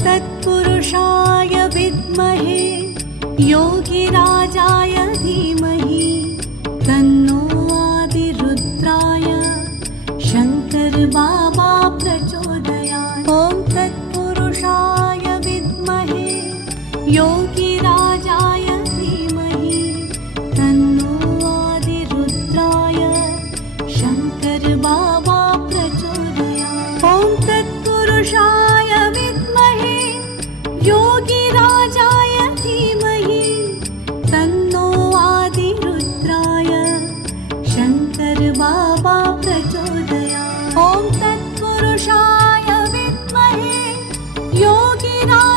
तत्पुरुषाय विद्महे योगिराजाय धीमहि तन्नो आदिरुद्राय शंकर बाबा प्रचोदयात्। ॐ तत्पुरुषाय विद्महे योगिराजाय धीमहि तन्नो आदिरुद्राय शंकर बाबा प्रचोदयात्। ॐ तत्पुरुषाय विद्महे योगिराजाय धीमहि तन्नो आदिरुद्राय शंकर बाबा प्रचोदयात्। ॐ तत्पुरुषाय विद्महे योगिराजाय